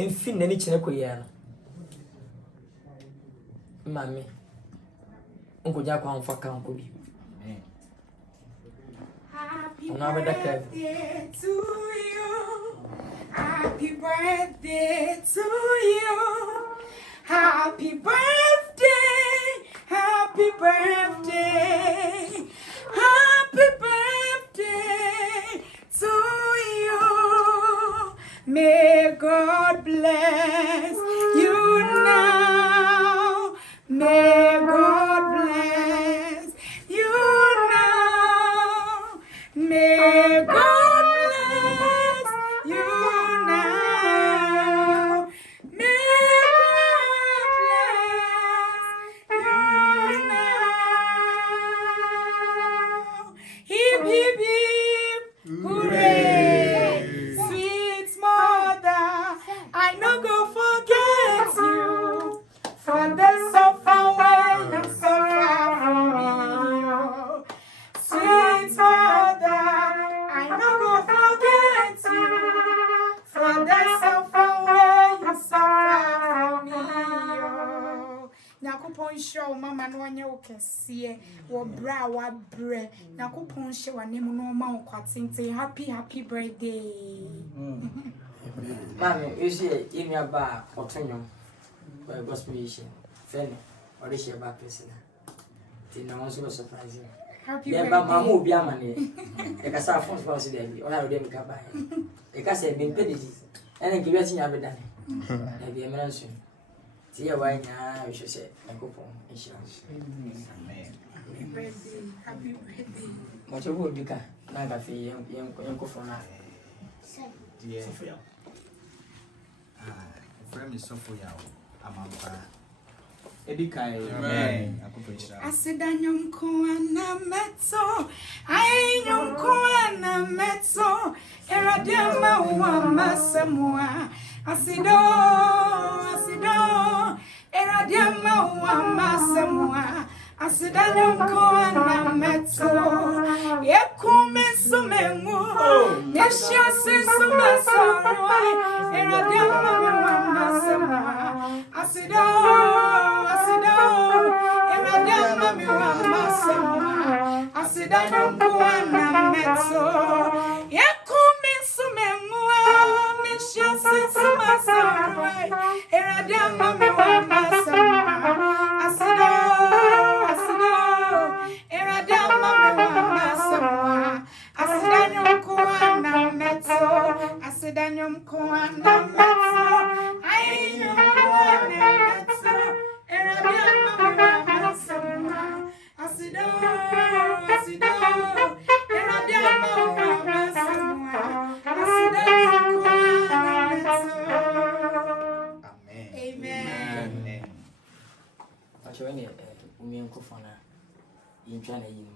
Enfim nani chine koyɛ no. Mami. Unko ja kwa mfa kan ko bi. Happy birthday to you. Happy birthday to you. Happy birthday. Happy birthday. Happy birthday to you. May God bless you now. May God bless you now. May God bless you now. May God bless you now. Hip, hip, hip. Hooray. Sweet mother, I no go forget you. For the suffer when you suffer from me. Sweet mother, I no go forget you. For the suffer when you suffer from me. Nyakupon show mama no anya okesie wo bra wa bre. Nyakupon show anemu no ma okwatinte. Happy birthday. Mami, you see in your bar otonyo. By gospel mission. Fene, Odehyieba Priscilla. Tina also surprising. Happy birthday. Yeah, but mamu bia mane. E ka sa phone for say dey. Ona dey make buy. E ka say bin pedidi. Ene give us nya bedan. E be emeranso. Ti ya wa nya we should say ekopon insurance. Amen. Happy birthday. Mo che bo bika na ga fe yen ko phone na. Yeah. Friend is so for you. Amampa. Edikai. Amen. Asidanyum kuana meto. Ainyum kuana meto. Eradiama wa masemwa. Asido. Eradiama wa masemwa. Asidanyum kuana meto. Yekume sumemu. Yeshia sumesoro. Eradiama wa masemwa. Asido. Eradiama wa masemwa. Asidanyum kuana meto. Yekume sumemu. Yeshia sumesoro. Eradiama wa masemwa. Asido. Eradiama wa masemwa. Asidanyum kuana meto. Asidanyum kuana meto. Ainyum kuana meto. Eradiama wa masemwa. Asido. Eradiama wa masemwa. Asidanyum kuana meto. Amen. Amen. Acho ni umi ko phone na. Yin twa na yin.